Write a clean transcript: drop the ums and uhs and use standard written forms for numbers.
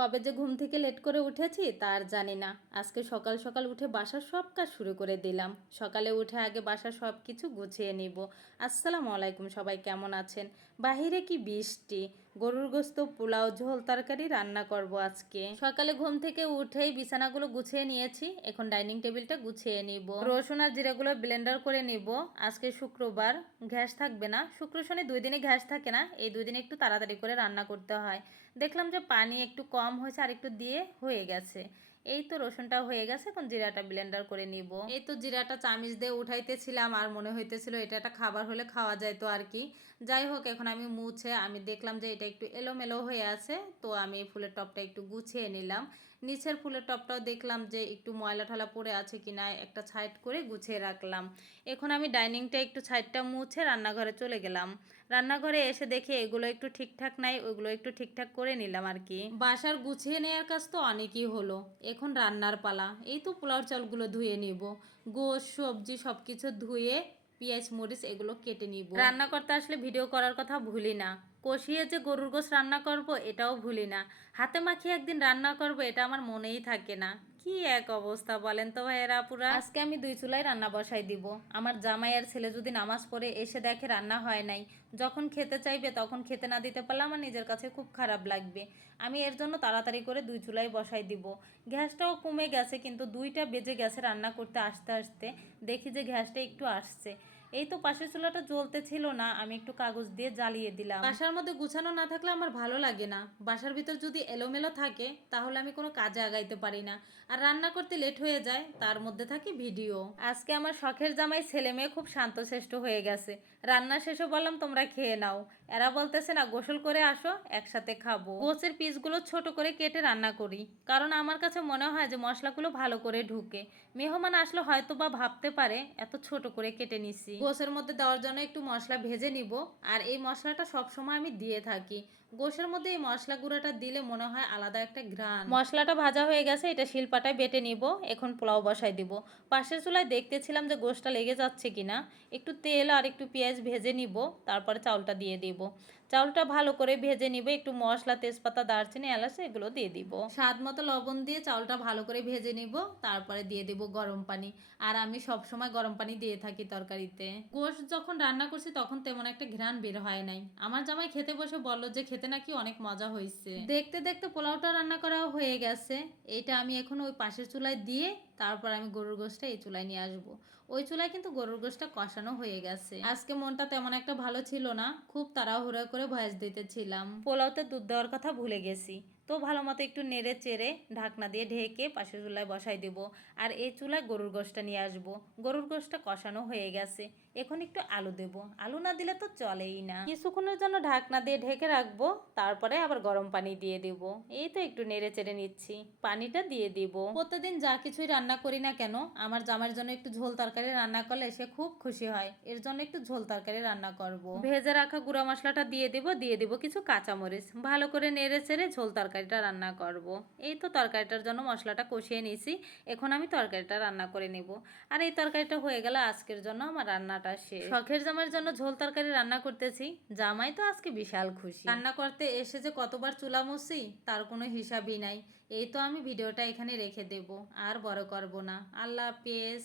কবে যে ঘুম থেকে লেট করে উঠেছি তার জানি না। আজকে সকাল সকাল উঠে বাসার সব কাজ শুরু করে দিলাম। সকালে উঠে আগে বাসার সব কিছু গুছিয়ে নিব। আসসালামু আলাইকুম, সবাই কেমন আছেন? বাহিরে কি বৃষ্টি! গরুর গোস্ত, পোলাও, ঝোল তরকারি রান্না করব আজকে। সকালে ঘুম থেকে উঠেই বিছানাগুলো গুছিয়ে নিয়েছি, এখন ডাইনিং টেবিলটা গুছিয়ে নিব। রসুন আর জিরাগুলো ব্লেন্ডার করে নিব। আজকে শুক্রবার, গ্যাস থাকবে না। শুক্র শনি 2 দিনে গ্যাস থাকে না, এই 2 দিনে একটু তাড়াতাড়ি করে রান্না করতে হয়। দেখলাম যে পানি একটু কম হয়েছে, আর একটু দিয়ে হয়ে গেছে। এই তো রসুনটা হয়ে গেছে, এখন জিরাটা ব্লেন্ডার করে নিব। এই তো জিরাটা চামিচ দিয়ে উঠাইতেছিলাম, আর মনে হইতেছিল এটা একটা খাবার হলে খাওয়া যায় তো আর কি। যাই হোক, এখন আমি মুছে আমি দেখলাম যে এটা একটু এলোমেলো হয়ে আছে, তো আমি ফুলের টপটা একটু গুছিয়ে নিলাম। নিচের ফুলের টপটাও দেখলাম যে একটু ময়লা ঠলা পড়ে আছে কিনা, একটা সাইড করে গুছিয়ে রাখলাম। এখন আমি ডাইনিংটা একটু সাইডটা মুছে রান্নাঘরে চলে গেলাম। রান্নাঘরে এসে দেখি এগুলো একটু ঠিকঠাক নাই, ওইগুলো একটু ঠিকঠাক করে নিলাম আর কি। বাসার গুছিয়ে নেওয়ার কাজ তো অনেকই হলো, এখন রান্নার পালা। এই তো পোলাও চালগুলো ধুয়ে নিব, গোশ সবজি সব কিছু ধুয়ে পেঁয়াজ মরিচ এগুলো কেটে নিব। রান্না করতে আসলে ভিডিও করার কথা ভুলি না। কষিয়ে যে গরুর গোশ রান্না করব এটাও ভুলি না। হাতে মাখিয়ে একদিন রান্না করব এটা আমার মনেই থাকে না। কি এক অবস্থা বলেন তো ভাইয়েরা আপুরা। আজকে আমি 2 চুলায় রান্না বসাই দিব। আমার জামাই আর ছেলে যদি নামাজ পড়ে এসে দেখে রান্না হয় নাই, যখন খেতে চাইবে তখন খেতে না দিতে পারলে আমার নিজের কাছে খুব খারাপ লাগবে। আমি এর জন্য তাড়াতাড়ি করে 2 চুলায় বসাই দিব। গ্যাসটাও কমে গেছে, কিন্তু 2টা বেজে গেছে রান্না করতে আসতে আসতে। দেখি যে গ্যাসটা একটু আসছে। এই তো পাশের চুলাটা জ্বলতে ছিল না, আমি একটু কাগজ দিয়ে জ্বালিয়ে দিলাম। বাসার মধ্যে গুছানো না থাকলে আমার ভালো লাগে না। বাসার ভিতর যদি এলোমেলো থাকে তাহলে আমি কোনো কাজে আগাইতে পারি না, আর রান্না করতে লেট হয়ে যায়, তার মধ্যে থাকি ভিডিও। আজকে আমার শখের জামাই ছেলে মেয়ে খুব শান্তশিষ্ট হয়ে গেছে। রান্না শেষে বললাম তোমরা খেয়ে নাও। এরা বলতেছে না গোসল করে আসো একসাথে খাবো। গোছের পিসগুলো ছোট করে কেটে রান্না করি, কারণ আমার কাছে মনে হয় যে মশলাগুলো ভালো করে ঢুকে। মেহমান আসলে হয়তো বা ভাবতে পারে এত ছোট করে কেটে নিছি। গোশের মধ্যে দেওয়ার জন্য একটু মশলা ভেজে নিব, আর এই মশলাটা সবসময় আমি দিয়ে থাকি। গোশের মধ্যে এই মশলা গুঁড়োটা দিলে মনে হয় আলাদা একটা ঘ্রাণ। মশলাটা ভাজা হয়ে গেছে, এটা শিলপাটায় বেটে নিব। এখন পোলাও বসাই দিব। পাশের চুলায় দেখতেছিলাম যে গোশটা লেগে যাচ্ছে কিনা, একটু তেল আর একটু পেঁয়াজ ভেজে নিব, তারপরে চাউলটা দিয়ে দিব। চাউলটা ভালো করে ভেজে নিব, একটু মশলা তেজপাতা দারচিনি এলাচ এগুলো দিয়ে দিব। স্বাদ মতো লবণ দিয়ে চাউলটা ভালো করে ভেজে নিব, তারপরে দিয়ে দিব গরম পানি। আর আমি সব সময় গরম পানি দিয়ে থাকি তরকারিতে। গোশ যখন রান্না করছি তখন তেমন একটা ঘ্রাণ বের হয় নাই। আমার জামাই খেতে বসে বলল যে খেতে নাকি অনেক মজা হয়েছে। দেখতে দেখতে পোলাওটা রান্না করাও হয়ে গেছে। এইটা আমি এখন ওই পাশের চুলায় দিয়ে তারপর আমি গরুর গোশটা এই চুলায় নিয়ে আসবো। ওই চুলায় কিন্তু গরুর গোশটা কষানো হয়ে গেছে। আজকে মনটা তেমন একটা ভালো ছিল না, খুব তাড়াহুড়া করে ভয়েস দিতেছিলাম। পোলাওতে দুধ দেওয়ার কথা ভুলে গেছি, তো ভালো মতো একটু নেড়ে চেড়ে ঢাকনা দিয়ে ঢেকে পাশের চুলায় বসাই দেব। আর এই চুলায় গরুর গোশটা নিয়ে আসবো। গরুর গোশটা কষানো হয়ে গেছে, এখন একটু আলু দেব। আলু না দিলে তো চলেই না। কিছুক্ষণের জন্য ঢাকনা দিয়ে ঢেকে রাখবো, তারপরে আবার গরম পানি দিয়ে দেব। এই তো একটু নেড়ে চেড়ে নিচ্ছি, পানিটা দিয়ে দিব। প্রতিদিন যা কিছুই রান্না করি না কেন, আমার জামাইয়ের জন্য একটু ঝোল তরকারি রান্না করলে সে খুব খুশি হয়। এর জন্য একটু ঝোল তরকারি রান্না করব। ভেজে রাখা গুঁড়া মশলাটা দিয়ে দিব কিছু কাঁচামরিচ, ভালো করে নেড়ে চেড়ে ঝোল তরকারিটা রান্না করব। এই তো তরকারিটার জন্য মশলাটা কষিয়ে নিয়েছি, এখন আমি তরকারিটা রান্না করে নেব। আর এই তরকারিটা হয়ে গেল আজকের জন্য আমার রান্নাটা শেষ। শখের জামাইয়ের জন্য ঝোল তরকারি রান্না করতেছি, জামাই তো আজকে বিশাল খুশি। রান্না করতে এসে যে কতবার চুলা মুছি তার কোনো হিসাবই নাই। এই তো আমি ভিডিওটা এখানে রেখে দেব, আর বড় করব না। আল্লাহ হাফেজ।